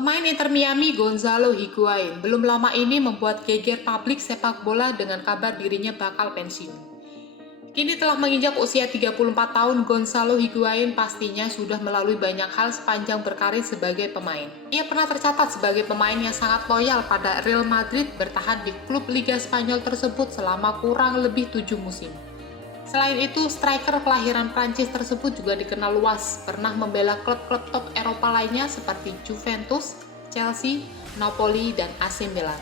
Pemain Inter Miami Gonzalo Higuain belum lama ini membuat geger publik sepak bola dengan kabar dirinya bakal pensiun. Kini telah menginjak usia 34 tahun, Gonzalo Higuain pastinya sudah melalui banyak hal sepanjang berkarir sebagai pemain. Ia pernah tercatat sebagai pemain yang sangat loyal pada Real Madrid, bertahan di klub Liga Spanyol tersebut selama kurang lebih 7 musim. Selain itu, striker kelahiran Prancis tersebut juga dikenal luas, pernah membela klub-klub top Eropa lainnya seperti Juventus, Chelsea, Napoli, dan AC Milan.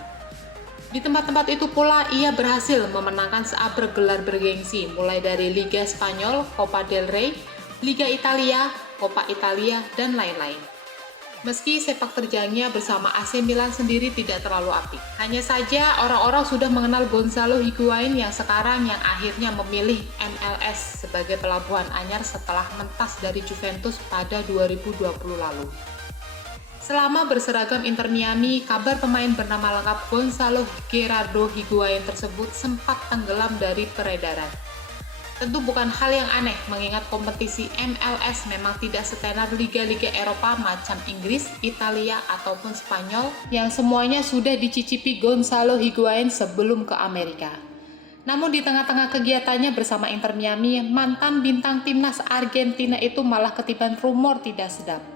Di tempat-tempat itu pula ia berhasil memenangkan seabrek gelar bergengsi, mulai dari Liga Spanyol, Copa del Rey, Liga Italia, Coppa Italia, dan lain-lain. Meski sepak terjangnya bersama AC Milan sendiri tidak terlalu apik. Hanya saja orang-orang sudah mengenal Gonzalo Higuain yang sekarang yang akhirnya memilih MLS sebagai pelabuhan anyar setelah mentas dari Juventus pada 2020 lalu. Selama berseragam Inter Miami, kabar pemain bernama lengkap Gonzalo Gerardo Higuain tersebut sempat tenggelam dari peredaran. Tentu bukan hal yang aneh mengingat kompetisi MLS memang tidak setenar liga-liga Eropa macam Inggris, Italia, ataupun Spanyol yang semuanya sudah dicicipi Gonzalo Higuain sebelum ke Amerika. Namun di tengah-tengah kegiatannya bersama Inter Miami, mantan bintang timnas Argentina itu malah ketiban rumor tidak sedap.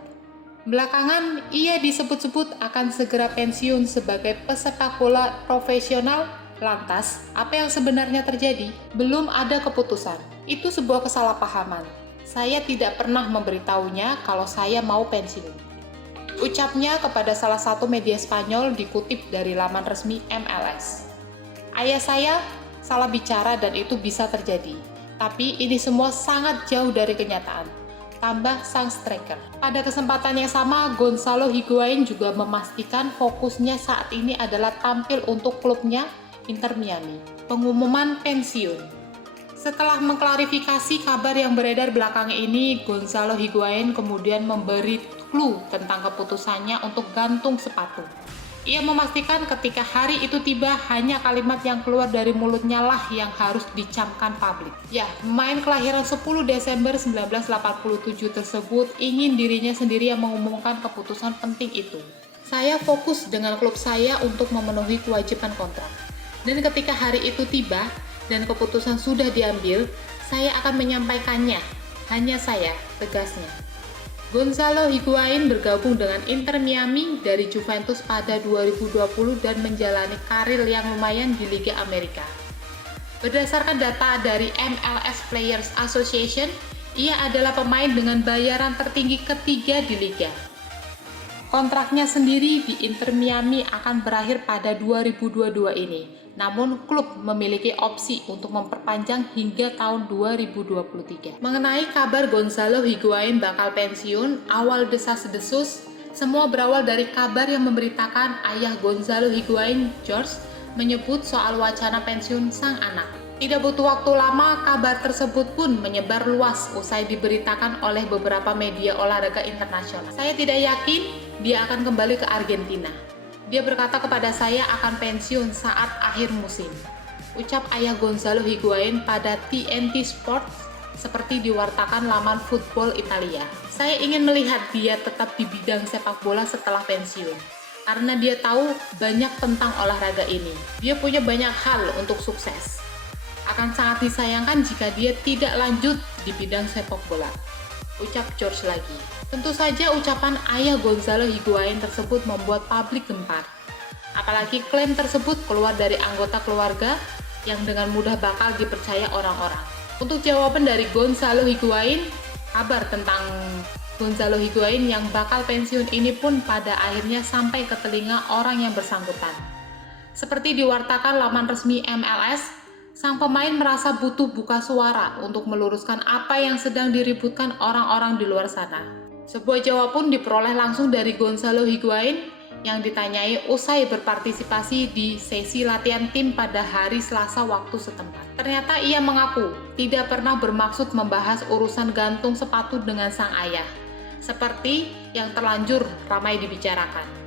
Belakangan, ia disebut-sebut akan segera pensiun sebagai pesepak bola profesional. Lantas, apa yang sebenarnya terjadi? Belum ada keputusan. Itu sebuah kesalahpahaman. Saya tidak pernah memberitahunya kalau saya mau pensiun. Ucapnya kepada salah satu media Spanyol dikutip dari laman resmi MLS. Ayah saya salah bicara dan itu bisa terjadi. Tapi ini semua sangat jauh dari kenyataan. Tambah sang striker. Pada kesempatan yang sama, Gonzalo Higuain juga memastikan fokusnya saat ini adalah tampil untuk klubnya Inter Miami. Pengumuman pensiun. Setelah mengklarifikasi kabar yang beredar belakangan ini, Gonzalo Higuain kemudian memberi clue tentang keputusannya untuk gantung sepatu. Ia memastikan ketika hari itu tiba, hanya kalimat yang keluar dari mulutnya lah yang harus dicamkan publik. Ya, pemain kelahiran 10 Desember 1987 tersebut ingin dirinya sendiri yang mengumumkan keputusan penting itu. Saya fokus dengan klub saya untuk memenuhi kewajiban kontrak. Dan ketika hari itu tiba dan keputusan sudah diambil, saya akan menyampaikannya. Hanya saya, tegasnya. Gonzalo Higuain bergabung dengan Inter Miami dari Juventus pada 2020 dan menjalani karir yang lumayan di Liga Amerika. Berdasarkan data dari MLS Players Association, ia adalah pemain dengan bayaran tertinggi ketiga di liga. Kontraknya sendiri di Inter Miami akan berakhir pada 2022 ini. Namun, klub memiliki opsi untuk memperpanjang hingga tahun 2023. Mengenai kabar Gonzalo Higuain bakal pensiun, awal desas-desus, semua berawal dari kabar yang memberitakan ayah Gonzalo Higuain, George, menyebut soal wacana pensiun sang anak. Tidak butuh waktu lama, kabar tersebut pun menyebar luas usai diberitakan oleh beberapa media olahraga internasional. Saya tidak yakin dia akan kembali ke Argentina. Dia berkata kepada saya akan pensiun saat akhir musim. Ucap ayah Gonzalo Higuain pada TNT Sports seperti diwartakan laman Football Italia. Saya ingin melihat dia tetap di bidang sepak bola setelah pensiun. Karena dia tahu banyak tentang olahraga ini. Dia punya banyak hal untuk sukses. Akan sangat disayangkan jika dia tidak lanjut di bidang sepak bola. Ucap George lagi. Tentu saja ucapan ayah Gonzalo Higuain tersebut membuat publik gempar. Apalagi klaim tersebut keluar dari anggota keluarga yang dengan mudah bakal dipercaya orang-orang. Untuk jawaban dari Gonzalo Higuain, kabar tentang Gonzalo Higuain yang bakal pensiun ini pun pada akhirnya sampai ke telinga orang yang bersangkutan. Seperti diwartakan laman resmi MLS, sang pemain merasa butuh buka suara untuk meluruskan apa yang sedang diributkan orang-orang di luar sana. Sebuah jawab pun diperoleh langsung dari Gonzalo Higuain yang ditanyai usai berpartisipasi di sesi latihan tim pada hari Selasa waktu setempat. Ternyata ia mengaku tidak pernah bermaksud membahas urusan gantung sepatu dengan sang ayah, seperti yang terlanjur ramai dibicarakan.